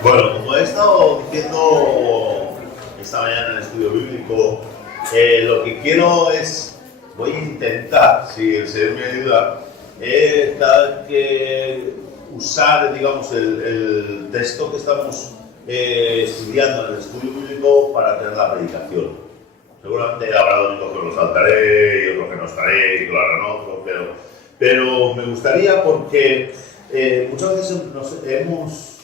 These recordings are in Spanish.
Bueno, como he estado diciendo esta mañana en el estudio bíblico, lo que quiero es, voy a intentar, si el Señor me ayuda, usar, digamos, el texto que estamos estudiando en el estudio bíblico para tener la predicación. Seguramente habrá domingos que lo saltaré y otros que no estaré y que lo harán otros, pero me gustaría porque muchas veces nos hemos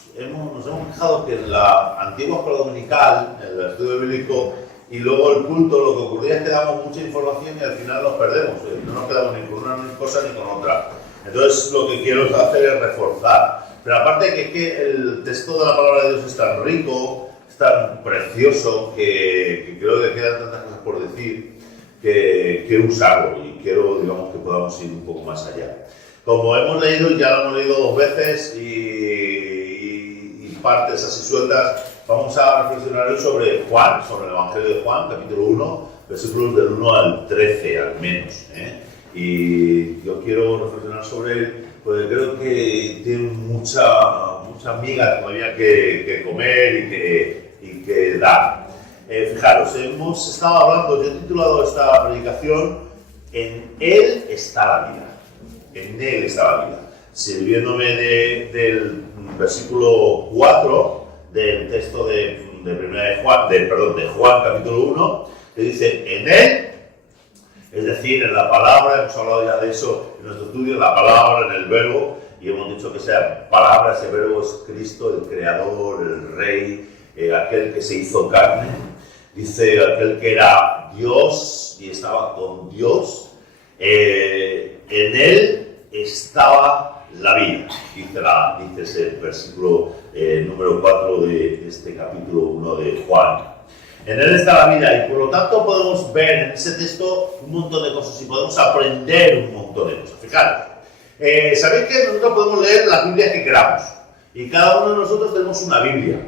fijado que en la antigua escuela dominical, en el estudio bíblico, y luego el culto, lo que ocurría es que damos mucha información y al final nos perdemos. No nos quedamos ni con una cosa ni con otra. Entonces lo que quiero hacer es reforzar. Pero aparte que es que el texto de la palabra de Dios es tan rico, es tan precioso, que creo que quedan tantas cosas por decir, que quiero usarlo y quiero, digamos, que podamos ir un poco más allá. Como hemos leído, ya lo hemos leído 2 veces y partes así sueltas, vamos a reflexionar hoy sobre Juan, sobre el Evangelio de Juan, capítulo 1, versículos del 1 al 13 al menos. Y yo quiero reflexionar sobre él, porque creo que tiene mucha miga todavía que comer y que dar. Fijaros, hemos estado hablando, yo he titulado esta predicación, En Él está la vida. En Él está la vida. Sirviéndome del versículo 4 del texto de Juan capítulo 1, que dice, en Él, es decir, en la palabra, hemos hablado ya de eso en nuestro estudio, la palabra, en el verbo, y hemos dicho que esa palabra, ese verbo es Cristo, el Creador, el Rey, aquel que se hizo carne, dice aquel que era Dios y estaba con Dios, en Él estaba la vida, dice ese versículo número 4 de este capítulo 1 de Juan. En Él está la vida y por lo tanto podemos ver en ese texto un montón de cosas y podemos aprender un montón de cosas. Fijaros, sabéis que nosotros podemos leer la Biblia que queramos y cada uno de nosotros tenemos una Biblia.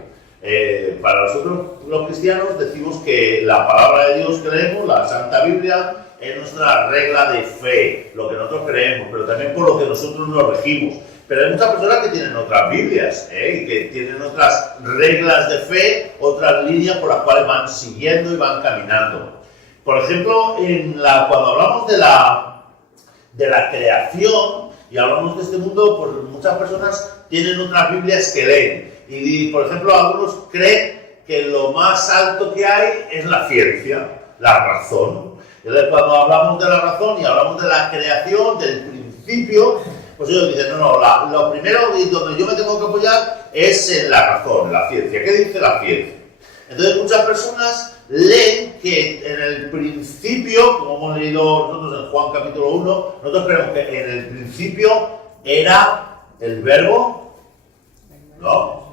Para nosotros los cristianos decimos que la palabra de Dios que leemos, la Santa Biblia, es nuestra regla de fe, lo que nosotros creemos, pero también por lo que nosotros nos regimos. Pero hay muchas personas que tienen otras Biblias, y que tienen otras reglas de fe, otras líneas por las cuales van siguiendo y van caminando. Por ejemplo, cuando hablamos de la creación y hablamos de este mundo, pues muchas personas tienen otras Biblias que leen. Y, por ejemplo, algunos creen que lo más alto que hay es la ciencia, la razón. Entonces, cuando hablamos de la razón y hablamos de la creación, del principio, pues ellos dicen, no, lo primero y donde yo me tengo que apoyar es en la razón, en la ciencia. ¿Qué dice la ciencia? Entonces muchas personas leen que en el principio, como hemos leído nosotros en Juan capítulo 1, nosotros creemos que en el principio era el verbo, ¿no?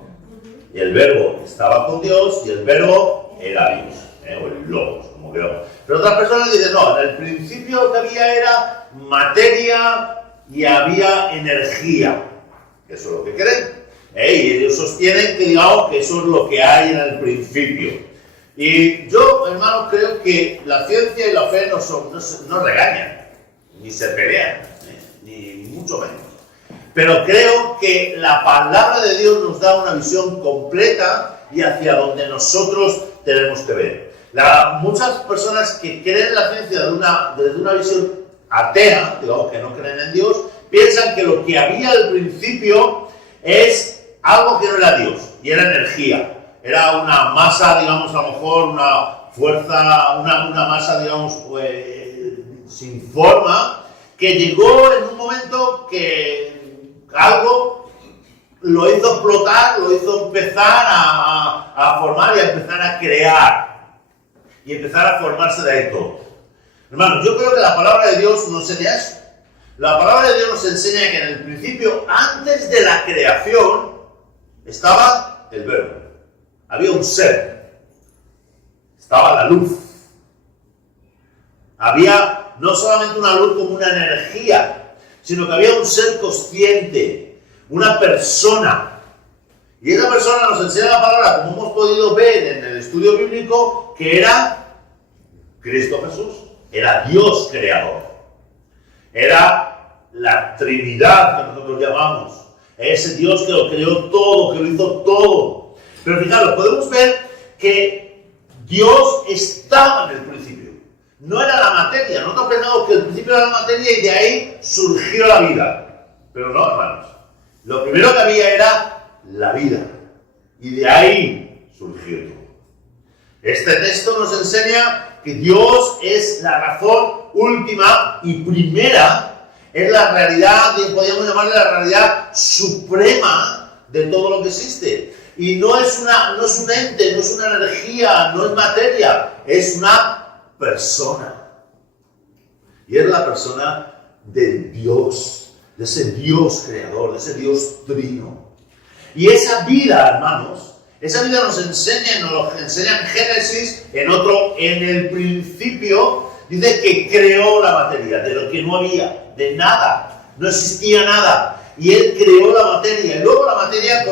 Y el verbo estaba con Dios y el verbo era Dios, o el logos, como queramos. Pero otras personas dicen, no, en el principio que había era materia y había energía. Eso es lo que creen. Y ellos sostienen que, digamos, que eso es lo que hay en el principio. Y yo, hermano, creo que la ciencia y la fe no regañan, ni se pelean, ni mucho menos. Pero creo que la palabra de Dios nos da una visión completa y hacia donde nosotros tenemos que ver. Muchas personas que creen en la ciencia desde una visión atea, digamos que no creen en Dios, piensan que lo que había al principio es algo que no era Dios, y era energía. Era una masa, digamos, a lo mejor una fuerza, una masa, digamos, pues, sin forma, que llegó en un momento que algo lo hizo explotar, lo hizo empezar a formar y a empezar a crear, y empezar a formarse de ahí todo. Hermanos, yo creo que la palabra de Dios nos enseña eso. La palabra de Dios nos enseña que en el principio, antes de la creación, estaba el verbo. Había un ser. Estaba la luz. Había no solamente una luz como una energía, sino que había un ser consciente, una persona. Y esa persona nos enseña la palabra, como hemos podido ver en el estudio bíblico, que era Cristo Jesús. Era Dios creador. Era la Trinidad que nosotros llamamos. Ese Dios que lo creó todo, que lo hizo todo. Pero fijaros, podemos ver que Dios estaba en el principio. No era la materia. Nosotros pensamos que el principio era la materia y de ahí surgió la vida. Pero no, hermanos. Lo primero que había era la vida. Y de ahí surgió todo. Este texto nos enseña que Dios es la razón última y primera, es la realidad, podríamos llamarle la realidad suprema de todo lo que existe. Y no es un ente, no es una energía, no es materia, es una persona. Y es la persona de Dios, de ese Dios creador, de ese Dios trino. Y esa vida, hermanos, esa vida nos enseña en Génesis, en el principio, dice que creó la materia, de lo que no había, de nada, no existía nada. Y Él creó la materia, y luego la materia,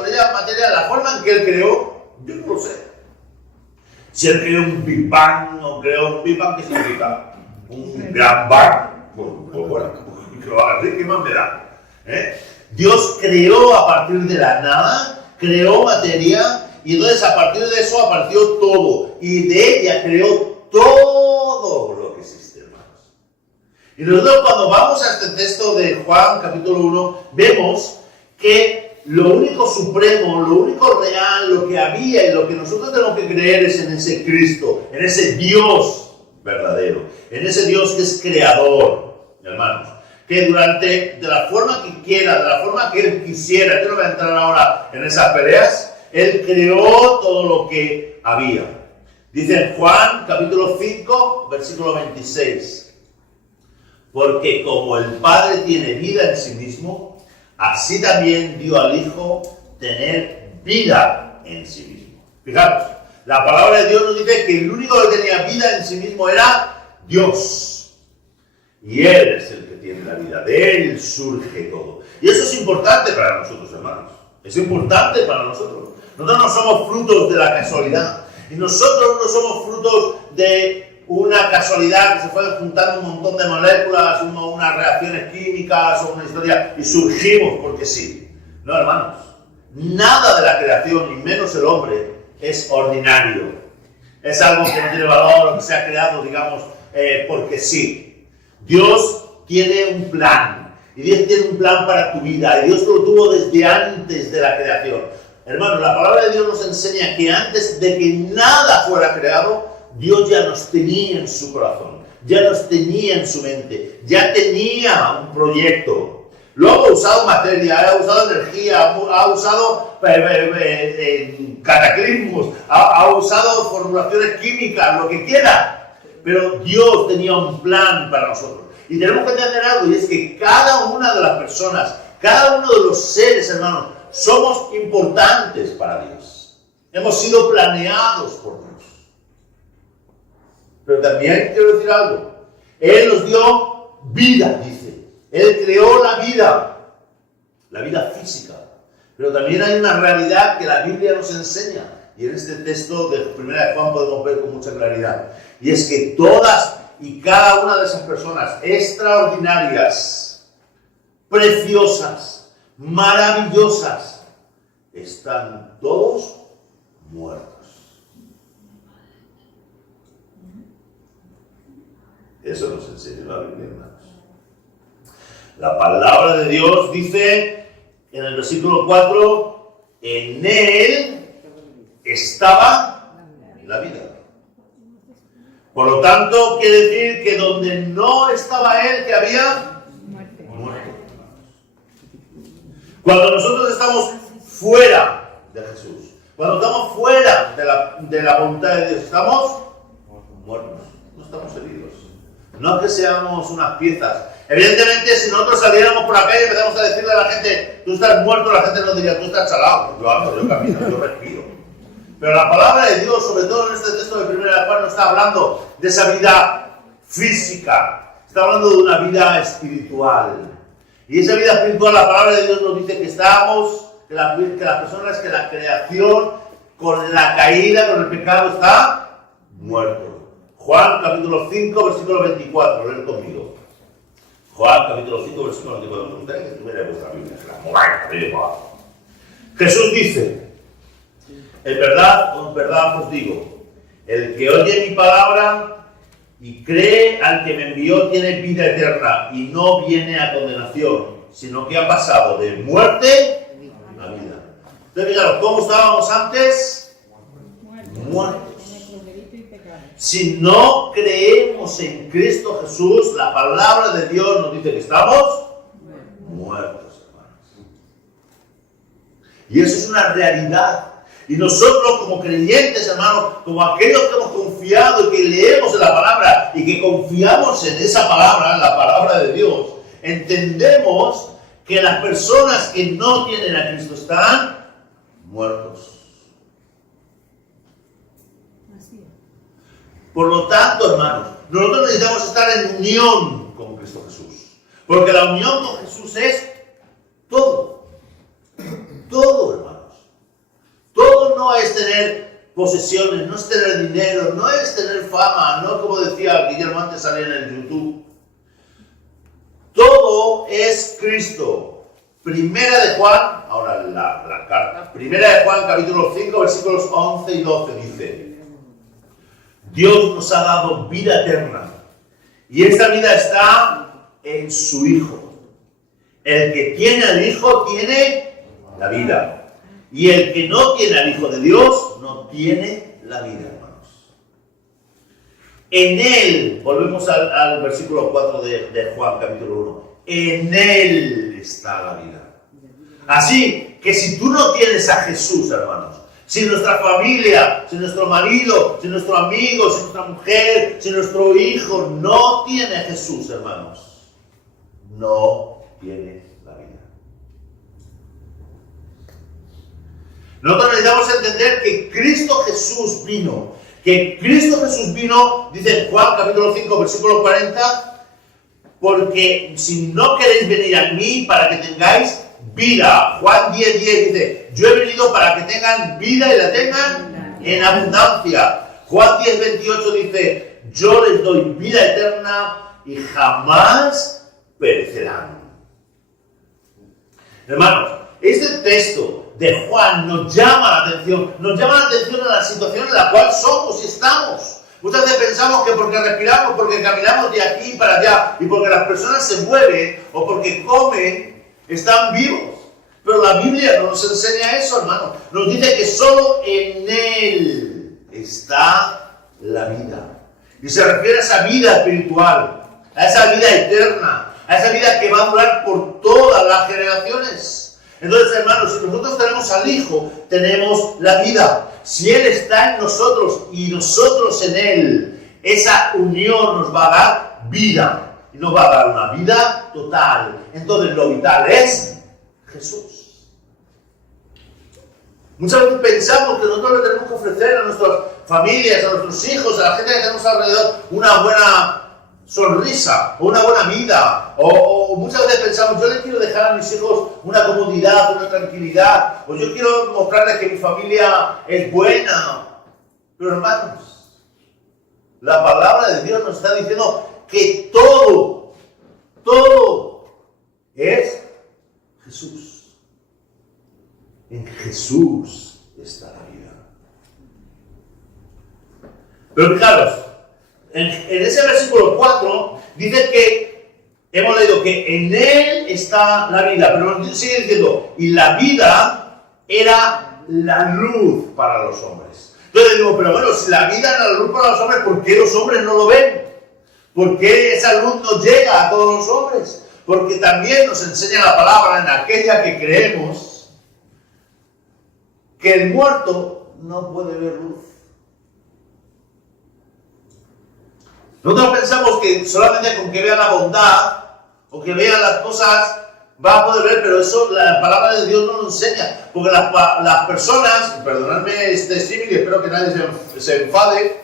la forma en que Él creó, yo no lo sé. Si Él creó un Big Bang, o creó un Big Bang, ¿qué significa? Un Gran Bang. Pues bueno, ¿qué más me da? Dios creó a partir de la nada, creó materia, y entonces a partir de eso apareció todo, y de ella creó todo lo que existe, hermanos. Y nosotros cuando vamos a este texto de Juan, capítulo 1, vemos que lo único supremo, lo único real, lo que había y lo que nosotros tenemos que creer es en ese Cristo, en ese Dios verdadero, en ese Dios que es creador, hermanos. Que de la forma que quiera, de la forma que Él quisiera, yo no voy a entrar ahora en esas peleas, Él creó todo lo que había. Dice en Juan, capítulo 5, versículo 26. Porque como el Padre tiene vida en sí mismo, así también dio al Hijo tener vida en sí mismo. Fijaros, la palabra de Dios nos dice que el único que tenía vida en sí mismo era Dios. Y Él es el que tiene la vida, de Él surge todo. Y eso es importante para nosotros, hermanos. Es importante para nosotros. Nosotros no somos frutos de la casualidad. Y nosotros no somos frutos de una casualidad que se pueden juntar un montón de moléculas, unas reacciones químicas o una historia y surgimos porque sí. No, hermanos. Nada de la creación, y menos el hombre, es ordinario. Es algo que no tiene valor, que se ha creado, digamos, porque sí. Dios tiene un plan. Y Dios tiene un plan para tu vida. Y Dios lo tuvo desde antes de la creación. Hermanos, la palabra de Dios nos enseña que antes de que nada fuera creado, Dios ya nos tenía en su corazón, ya nos tenía en su mente, ya tenía un proyecto. Luego ha usado materia, ha usado energía, ha usado cataclismos, ha usado formulaciones químicas, lo que quiera. Pero Dios tenía un plan para nosotros. Y tenemos que entender algo, y es que cada una de las personas, cada uno de los seres, hermanos, somos importantes para Dios. Hemos sido planeados por Dios. Pero también quiero decir algo. Él nos dio vida, dice. Él creó la vida física. Pero también hay una realidad que la Biblia nos enseña. Y en este texto de 1 Juan podemos ver con mucha claridad. Y es que todas y cada una de esas personas extraordinarias, preciosas, maravillosas, están todos muertos. Eso nos enseña la Biblia, hermanos. La palabra de Dios dice en el versículo 4, en Él estaba la vida. Por lo tanto, quiere decir que donde no estaba Él, que había muerte. Cuando nosotros estamos fuera de Jesús, cuando estamos fuera de la voluntad de Dios, estamos muertos, no estamos heridos. No es que seamos unas piezas. Evidentemente, si nosotros saliéramos por la calle y empezamos a decirle a la gente, tú estás muerto, la gente nos diría, tú estás chalado. Yo ando, yo camino, yo respiro. Pero la palabra de Dios, sobre todo en este texto de 1 Juan, no está hablando de esa vida física, está hablando de una vida espiritual. Y esa vida espiritual, la palabra de Dios nos dice que las personas, que la creación, con la caída, con el pecado, está muerto. Juan capítulo 5, versículo 24, leer conmigo. Juan capítulo 5, versículo 24. Ustedes que estuvieran en vuestra Biblia, Jesús dice, En verdad os digo, el que oye mi palabra y cree al que me envió tiene vida eterna y no viene a condenación, sino que ha pasado de muerte a vida. Entonces, fijaros, ¿cómo estábamos antes? Muertos. Si no creemos en Cristo Jesús, la palabra de Dios nos dice que estamos muertos, hermanos. Y eso es una realidad. Y nosotros como creyentes, hermanos, como aquellos que hemos confiado y que leemos en la palabra y que confiamos en esa palabra, en la palabra de Dios, entendemos que las personas que no tienen a Cristo están muertos. Por lo tanto, hermanos, nosotros necesitamos estar en unión con Cristo Jesús. Porque la unión con Jesús es todo. Todo, hermanos. Todo no es tener posesiones, no es tener dinero, no es tener fama, no como decía Guillermo antes salía en el YouTube. Todo es Cristo. Primera de Juan, ahora la carta, Primera de Juan capítulo 5 versículos 11 y 12 dice: Dios nos ha dado vida eterna y esta vida está en su Hijo. El que tiene al Hijo tiene la vida. Y el que no tiene al Hijo de Dios no tiene la vida, hermanos. En Él, volvemos al versículo 4 de Juan capítulo 1. En Él está la vida. Así que si tú no tienes a Jesús, hermanos, si nuestra familia, si nuestro marido, si nuestro amigo, si nuestra mujer, si nuestro hijo no tiene a Jesús, hermanos, no tiene la vida. Nosotros necesitamos entender que Cristo Jesús vino. Que Cristo Jesús vino, dice en Juan capítulo 5, versículo 40, porque si no queréis venir a mí para que tengáis vida. Juan 10:10 dice: yo he venido para que tengan vida y la tengan en abundancia. Juan 10:28 dice: yo les doy vida eterna y jamás perecerán. Hermanos, este texto de Juan nos llama la atención a la situación en la cual somos y estamos. Muchas veces pensamos que porque respiramos, porque caminamos de aquí para allá y porque las personas se mueven o porque comen, están vivos. Pero la Biblia no nos enseña eso, hermano. Nos dice que solo en Él está la vida. Y se refiere a esa vida espiritual, a esa vida eterna, a esa vida que va a durar por todas las generaciones. Entonces, hermanos, si nosotros tenemos al Hijo, tenemos la vida. Si Él está en nosotros y nosotros en Él, esa unión nos va a dar vida. Y nos va a dar una vida total. Entonces, lo vital es Jesús. Muchas veces pensamos que nosotros le tenemos que ofrecer a nuestras familias, a nuestros hijos, a la gente que tenemos alrededor, una buena sonrisa, o una buena vida, o muchas veces pensamos: yo le quiero dejar a mis hijos una comodidad, una tranquilidad, o yo quiero mostrarles que mi familia es buena. Pero hermanos, la palabra de Dios nos está diciendo que todo es Jesús. En Jesús está la vida. Pero fijaros, en ese versículo 4 dice que hemos leído que en Él está la vida, pero nos sigue diciendo: y la vida era la luz para los hombres. Entonces digo, pero bueno, si la vida era la luz para los hombres, ¿por qué los hombres no lo ven? ¿Por qué esa luz no llega a todos los hombres? Porque también nos enseña la palabra en aquella que creemos que el muerto no puede ver luz. Nosotros pensamos que solamente con que vea la bondad o que vea las cosas va a poder ver, pero eso la palabra de Dios no nos enseña. Porque las personas, perdonadme este símil y espero que nadie se enfade,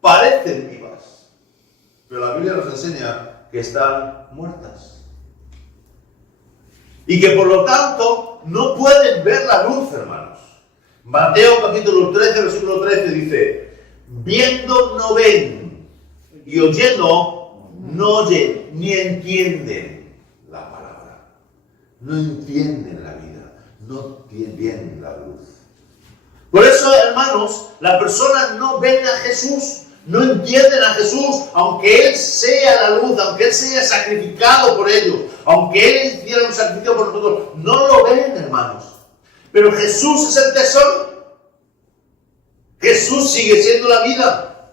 parecen vivas. Pero la Biblia nos enseña que están muertas. Y que por lo tanto no pueden ver la luz, hermanos. Mateo capítulo 13, versículo 13 dice: viendo no ven, y oyendo no oyen, ni entienden la palabra. No entienden la vida, no entienden la luz. Por eso, hermanos, las personas no ven a Jesús, no entienden a Jesús, aunque Él sea la luz, aunque Él sea sacrificado por ellos, aunque Él hiciera un sacrificio por nosotros, no lo ven, hermanos. Pero Jesús es el tesoro. Jesús sigue siendo la vida.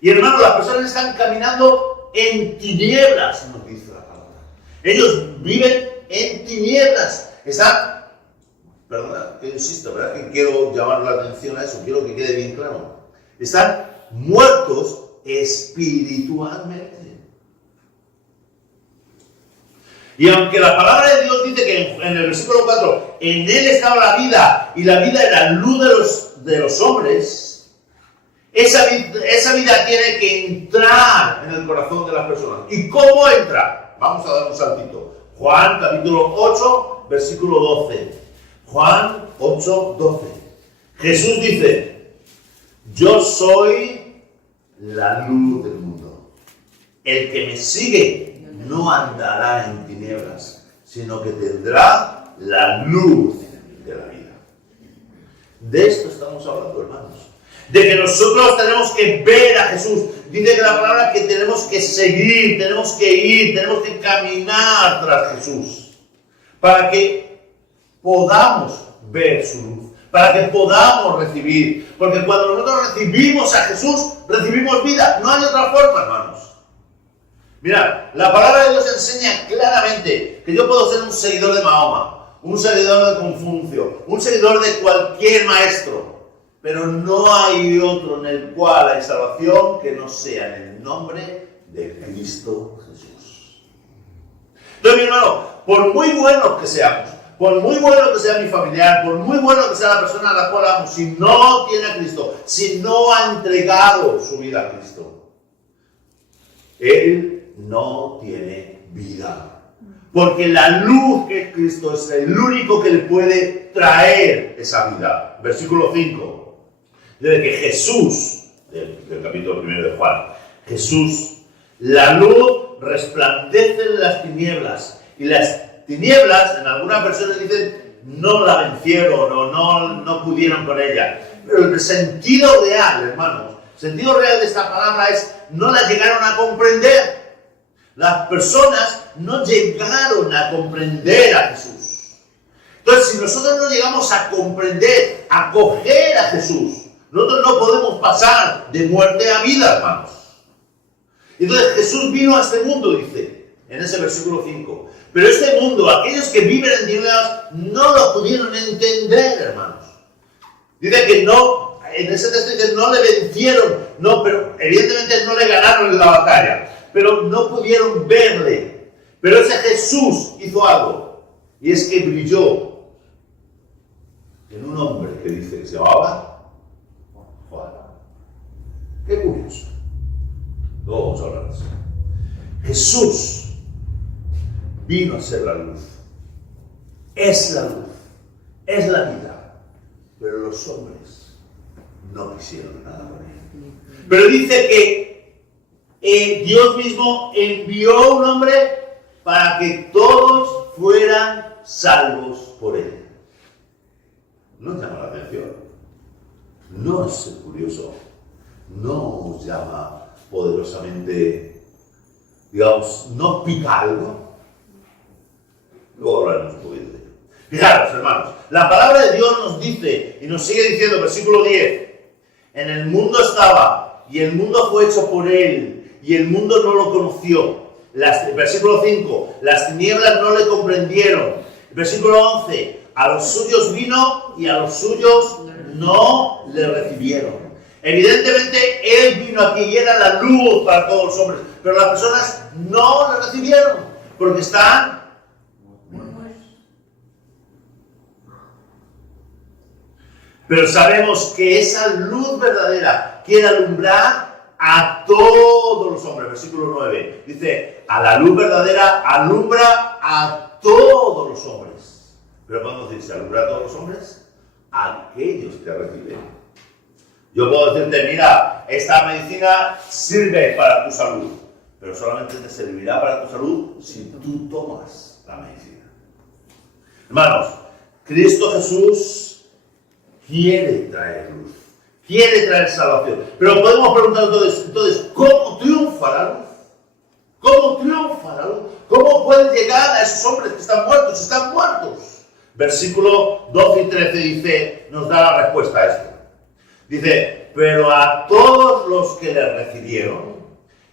Y hermanos, las personas están caminando en tinieblas, nos dice la palabra. Ellos viven en tinieblas. Están, perdona, que insisto, ¿verdad? Que quiero llamar la atención a eso, quiero que quede bien claro. Están muertos espiritualmente. Y aunque la palabra de Dios dice que en el versículo 4, en Él estaba la vida, y la vida era luz de los hombres, esa vida tiene que entrar en el corazón de las personas. ¿Y cómo entra? Vamos a dar un saltito. Juan capítulo 8, versículo 12. Juan 8, 12. Jesús dice: yo soy la luz del mundo. El que me sigue no andará en tinieblas, sino que tendrá la luz de la vida. De esto estamos hablando, hermanos. De que nosotros tenemos que ver a Jesús. Dice que la palabra que tenemos que seguir, tenemos que ir, tenemos que caminar tras Jesús. Para que podamos ver su luz. Para que podamos recibir. Porque cuando nosotros recibimos a Jesús, recibimos vida. No hay otra forma, hermanos. Mirad, la palabra de Dios enseña claramente que yo puedo ser un seguidor de Mahoma, un seguidor de Confucio, un seguidor de cualquier maestro, pero no hay otro en el cual hay salvación que no sea en el nombre de Cristo Jesús. Entonces, mi hermano, por muy buenos que seamos, por muy bueno que sea mi familiar, por muy bueno que sea la persona a la cual amo, si no tiene a Cristo, si no ha entregado su vida a Cristo, él no tiene vida. Porque la luz que es Cristo es el único que le puede traer esa vida. Versículo 5. Desde que Jesús, del capítulo 1 de Juan, Jesús, la luz resplandece en las tinieblas. Y las tinieblas, en algunas versiones dicen, no la vencieron o no pudieron con ella. Pero el sentido real, hermanos, el sentido real de esta palabra es, no la llegaron a comprender. Las personas no llegaron a comprender a Jesús. Entonces, si nosotros no llegamos a comprender, a coger a Jesús, nosotros no podemos pasar de muerte a vida, hermanos. Entonces, Jesús vino a este mundo, dice, en ese versículo 5. Pero este mundo, aquellos que viven en tinieblas, no lo pudieron entender, hermanos. Dice que no, en ese texto dice, no le vencieron, no, pero evidentemente no le ganaron en la batalla. Pero no pudieron verle. Pero ese Jesús hizo algo. Y es que brilló en un hombre que dice que se llamaba Juan. Qué curioso. Luego vamos a hablar de eso. Jesús vino a ser la luz. Es la luz. Es la vida. Pero los hombres no quisieron nada con él. Pero dice que Dios mismo envió un hombre para que todos fueran salvos por él. ¿No os llama la atención? ¿No es curioso? ¿No os llama poderosamente, digamos, no pica algo? Luego hablaremos un poquito de ello. Fijaros, hermanos, la palabra de Dios nos dice, y nos sigue diciendo, versículo 10, en el mundo estaba, y el mundo fue hecho por él, y el mundo no lo conoció. Versículo 5, las tinieblas no le comprendieron. Versículo 11, a los suyos vino y a los suyos no le recibieron. Evidentemente, él vino aquí y era la luz para todos los hombres, pero las personas no le recibieron, porque están muertos. Pero sabemos que esa luz verdadera quiere alumbrar a todos los hombres. Versículo 9 dice, a la luz verdadera alumbra a todos los hombres. Pero podemos decir, ¿se alumbra a todos los hombres? A aquellos que reciben. Yo puedo decirte, mira, esta medicina sirve para tu salud, pero solamente te servirá para tu salud si tú tomas la medicina. Hermanos, Cristo Jesús quiere traer luz, quiere traer salvación. Pero podemos preguntar entonces, ¿cómo triunfa la luz? ¿Cómo triunfa la luz? ¿Cómo pueden llegar a esos hombres que están muertos? Están muertos. Versículo 12 y 13 dice, nos da la respuesta a esto. Dice, pero a todos los que le recibieron,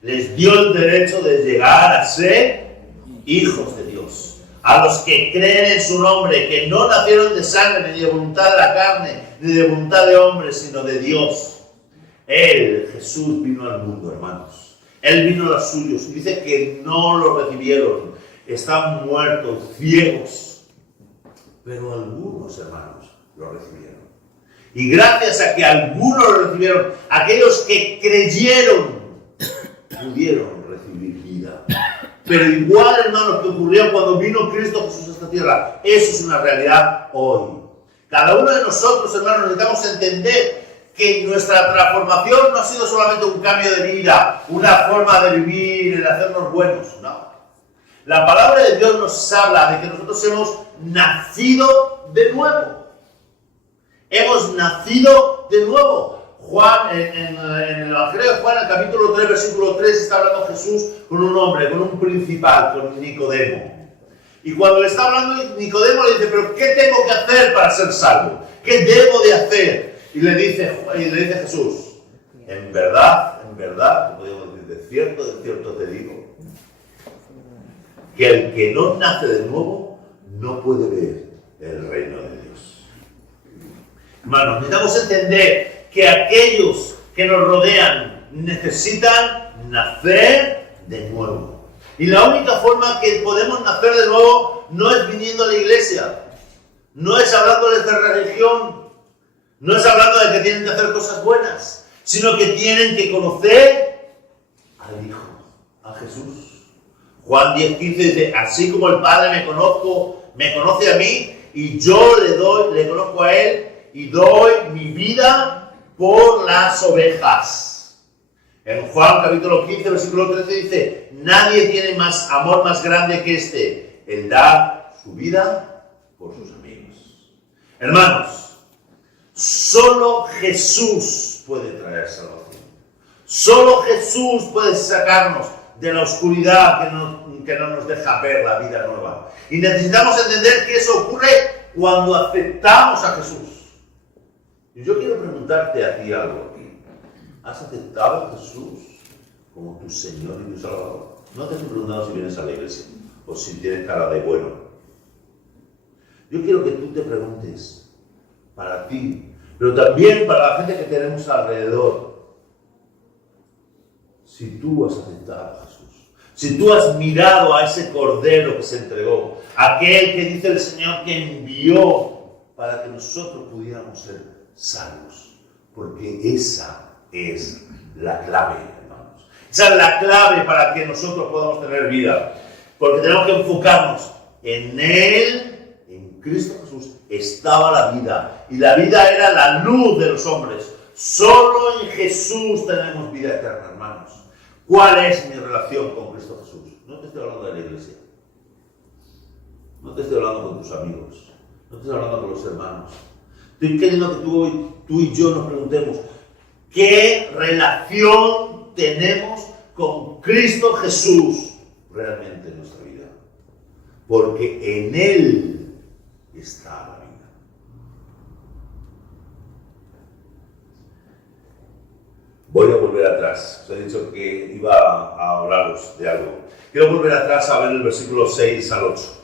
les dio el derecho de llegar a ser hijos de Dios. A los que creen en su nombre, que no nacieron de sangre, ni de voluntad de la carne, ni de voluntad de hombre, sino de Dios. Él, Jesús, vino al mundo, hermanos. Él vino a los suyos. Y dice que no lo recibieron. Están muertos, ciegos. Pero algunos, hermanos, lo recibieron. Y gracias a que algunos lo recibieron, aquellos que creyeron, pudieron recibir vida. Pero igual, hermanos, que ocurrió cuando vino Cristo Jesús a esta tierra, eso es una realidad hoy. Cada uno de nosotros, hermanos, necesitamos entender que nuestra transformación no ha sido solamente un cambio de vida, una forma de vivir, el hacernos buenos, no. La palabra de Dios nos habla de que nosotros hemos nacido de nuevo. Hemos nacido de nuevo. Juan, en el Evangelio de Juan, en el capítulo 3, versículo 3, está hablando Jesús con un hombre, con un principal, con Nicodemo. Y cuando le está hablando, Nicodemo le dice, ¿pero qué tengo que hacer para ser salvo? ¿Qué debo de hacer? Y le dice Jesús, en verdad, podemos decir, de cierto te digo, que el que no nace de nuevo no puede ver el reino de Dios. Hermanos, necesitamos entender que aquellos que nos rodean necesitan nacer de nuevo. Y la única forma que podemos nacer de nuevo no es viniendo a la iglesia, no es hablándoles de religión, no es hablando de que tienen que hacer cosas buenas, sino que tienen que conocer al Hijo, a Jesús. Juan 10:15 dice, así como el Padre me conoce a mí, y yo le conozco a Él, y doy mi vida por las ovejas. En Juan capítulo 15, versículo 13 dice, nadie tiene más amor más grande que este, el dar su vida por sus amigos. Hermanos, solo Jesús puede traer salvación. Solo Jesús puede sacarnos de la oscuridad que no nos deja ver la vida nueva. Y necesitamos entender que eso ocurre cuando aceptamos a Jesús. Y yo quiero preguntarte a ti algo aquí. ¿Has aceptado a Jesús como tu Señor y tu Salvador? No te estoy preguntando si vienes a la iglesia o si tienes cara de bueno. Yo quiero que tú te preguntes para ti, pero también para la gente que tenemos alrededor, si tú has aceptado a Jesús, si tú has mirado a ese Cordero que se entregó, aquel que dice el Señor que envió para que nosotros pudiéramos ser salvos, porque esa es la clave, hermanos. Esa es la clave para que nosotros podamos tener vida, porque tenemos que enfocarnos en Él, en Cristo Jesús, estaba la vida, y la vida era la luz de los hombres. Solo en Jesús tenemos vida eterna, hermanos. ¿Cuál es mi relación con Cristo Jesús? No te estoy hablando de la iglesia, no te estoy hablando con tus amigos, no te estoy hablando con los hermanos. Estoy queriendo que tú y yo nos preguntemos, ¿qué relación tenemos con Cristo Jesús realmente en nuestra vida? Porque en Él está la vida. Voy a volver atrás. Os he dicho que iba a hablaros de algo. Quiero volver atrás a ver el versículo 6 al 8.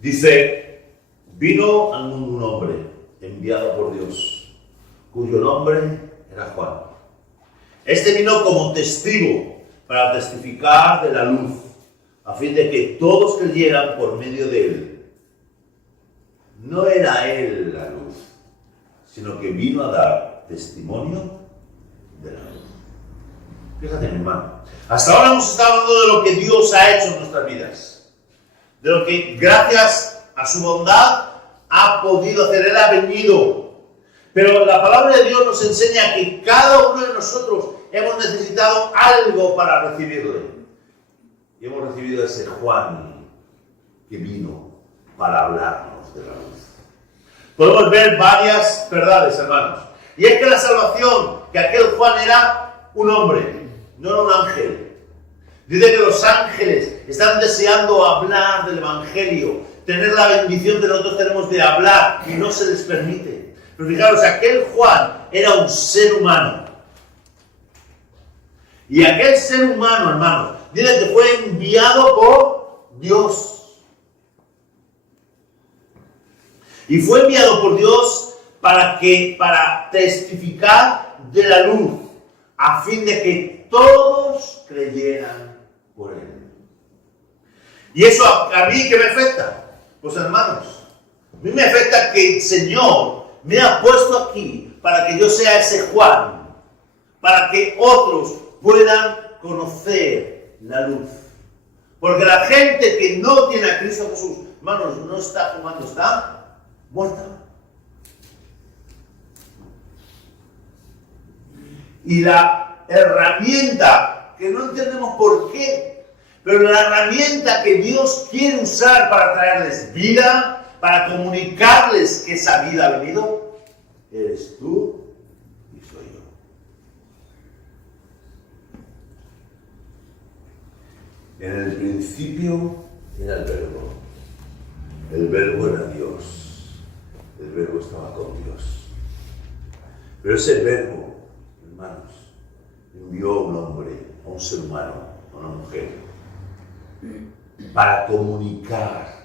Dice, vino al mundo un hombre enviado por Dios, cuyo nombre era Juan. Este vino como testigo para testificar de la luz, a fin de que todos creyeran por medio de él. No era él la luz, sino que vino a dar testimonio de la luz. Fíjate, mi hermano, hasta ahora hemos estado hablando de lo que Dios ha hecho en nuestras vidas, de lo que gracias a su bondad ha podido hacer, Él ha venido. Pero la palabra de Dios nos enseña que cada uno de nosotros hemos necesitado algo para recibirle. Y hemos recibido ese Juan que vino para hablarnos de la luz. podemos ver varias verdades, hermanos. Y es que la salvación, que aquel Juan era un hombre, no era un ángel. Dice que los ángeles están deseando hablar del Evangelio, tener la bendición que nosotros tenemos de hablar y no se les permite. Pero fijaros, aquel Juan era un ser humano. Y aquel ser humano, hermanos, dice que fue enviado por Dios. Y fue enviado por Dios para testificar de la luz, a fin de que todos creyeran por él. ¿Y eso a mí qué me afecta? Pues hermanos, a mí me afecta que el Señor me ha puesto aquí para que yo sea ese Juan, para que otros puedan conocer la luz. Porque la gente que no tiene a Cristo Jesús, hermanos, no está jugando, está muerta. Y la herramienta, que no entendemos por qué, pero la herramienta que Dios quiere usar para traerles vida, para comunicarles que esa vida ha venido, eres tú y soy yo. En el principio era el verbo era Dios, el verbo estaba con Dios. Pero ese verbo, hermanos, envió a un hombre, a un ser humano, a una mujer, para comunicar,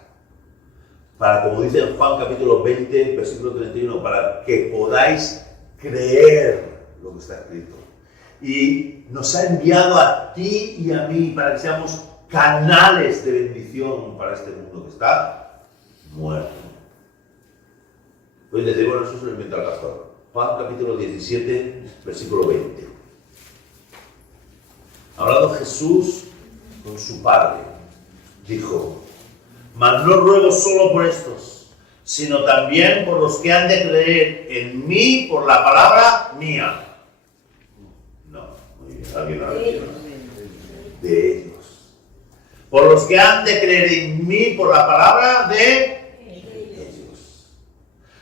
para, como dice en Juan capítulo 20, versículo 31, para que podáis creer lo que está escrito. Y nos ha enviado a ti y a mí para que seamos canales de bendición para este mundo que está muerto. Hoy les digo, bueno, eso se lo inventó el pastor. Juan capítulo 17, versículo 20. Hablando Jesús con su Padre, dijo: mas no ruego solo por estos, sino también por los que han de creer en mí por la palabra mía. No, muy bien, alguien ha dicho. De ellos. Por los que han de creer en mí por la palabra de ellos.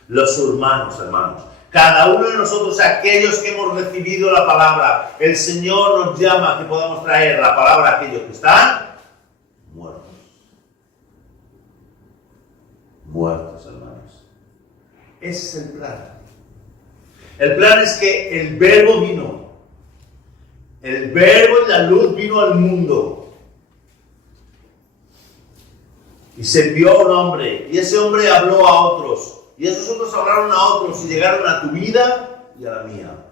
Los hermanos. Cada uno de nosotros, aquellos que hemos recibido la palabra, el Señor nos llama a que podamos traer la palabra a aquellos que están muertos. Muertos, hermanos. Ese es el plan. El plan es que el verbo vino. El verbo y la luz vino al mundo. Y se envió a un hombre. Y ese hombre habló a otros. Y esos otros hablaron a otros y llegaron a tu vida y a la mía.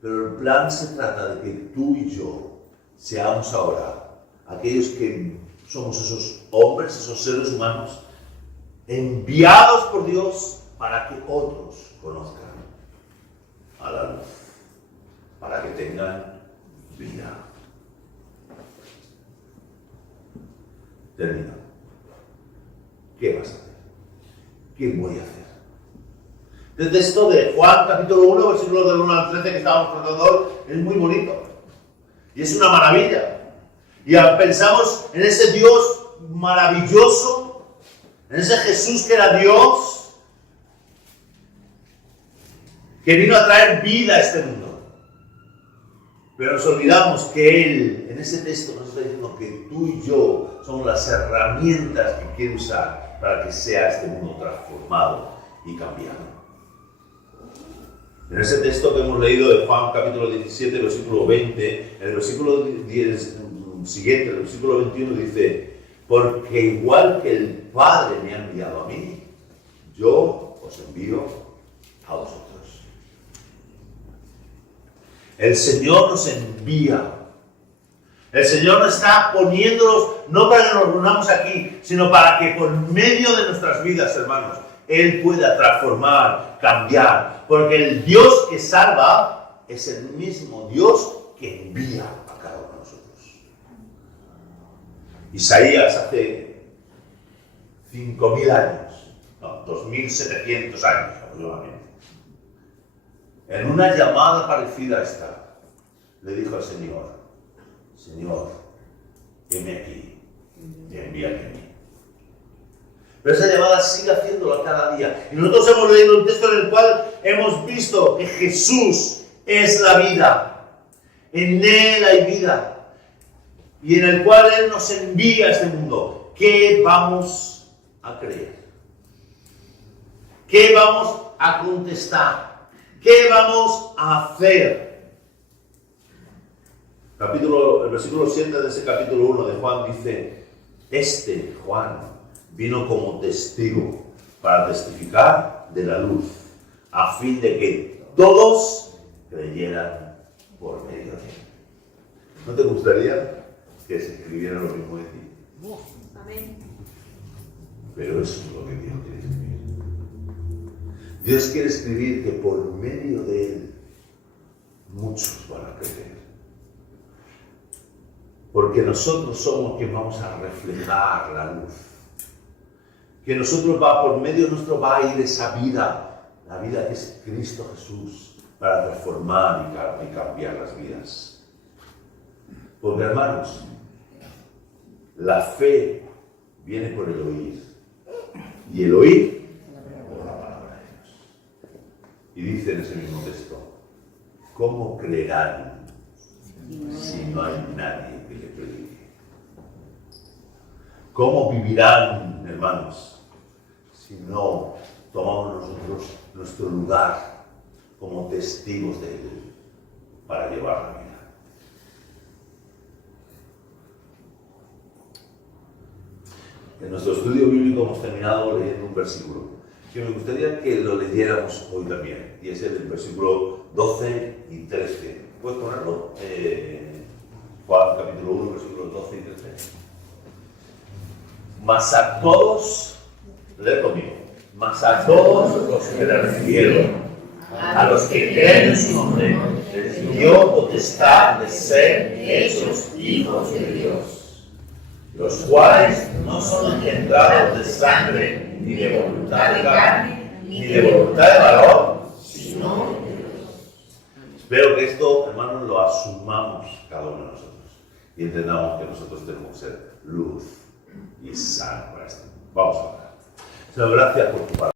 Pero el plan se trata de que tú y yo seamos ahora aquellos que somos esos hombres, esos seres humanos, enviados por Dios para que otros conozcan a la luz, para que tengan vida. Termino. ¿Qué vas a hacer? ¿Qué voy a hacer? El texto de Juan capítulo 1, versículos del 1 al 13 que estábamos tratando es muy bonito. Y es una maravilla. Y pensamos en ese Dios maravilloso, en ese Jesús que era Dios, que vino a traer vida a este mundo. Pero nos olvidamos que Él, en ese texto, nos está diciendo que tú y yo somos las herramientas que quiere usar para que sea este mundo transformado y cambiado. En ese texto que hemos leído de Juan capítulo 17, versículo 20, en el versículo 10, siguiente, el versículo 21 dice: porque igual que el Padre me ha enviado a mí, yo os envío a vosotros. El Señor nos envía. El Señor nos está poniéndolos, no para que nos reunamos aquí, sino para que por medio de nuestras vidas, hermanos, Él pueda transformar, cambiar. Porque el Dios que salva es el mismo Dios que envía a cada uno de nosotros. Isaías hace 5.000 años, no, 2.700 años aproximadamente, en una llamada parecida a esta, le dijo al Señor: Señor, heme aquí, envíame a mí. Pero esa llamada sigue haciéndolo cada día. Y nosotros hemos leído un texto en el cual hemos visto que Jesús es la vida. En Él hay vida. Y en el cual Él nos envía a este mundo. ¿Qué vamos a creer? ¿Qué vamos a contestar? ¿Qué vamos a hacer? El versículo 7 de ese capítulo 1 de Juan dice: Juan, vino como testigo para testificar de la luz, a fin de que todos creyeran por medio de él. ¿No te gustaría que se escribiera lo mismo de ti? Amén. Pero eso es lo que Dios quiere escribir. Dios quiere escribir que por medio de él muchos van a creer. Porque nosotros somos quienes vamos a reflejar la luz. Que nosotros por medio nuestro va a ir esa vida, la vida que es Cristo Jesús, para transformar y cambiar las vidas. Porque hermanos, la fe viene por el oír, y el oír por la palabra de Dios. Y dice en ese mismo texto: ¿cómo creerán si no hay nadie que le predique? ¿Cómo vivirán, hermanos, si no tomamos nosotros nuestro lugar como testigos de Él para llevar la vida? En nuestro estudio bíblico hemos terminado leyendo un versículo que me gustaría que lo leyéramos hoy también, y es el del versículo 12 y 13. ¿Puedes ponerlo? Juan capítulo 1, versículos 12 y 13. Mas a todos, lee conmigo, mas a todos los que le recibieron, a los que creen en su nombre, les dio potestad de ser hechos hijos de Dios, los cuales no son engendrados de sangre, ni de voluntad de carne, ni de voluntad de varón, sino de Dios. Espero que esto, hermanos, lo asumamos cada uno de nosotros y entendamos que nosotros tenemos que ser luz y sal para esto. Vamos a orar. Señor, gracias por tu palabra.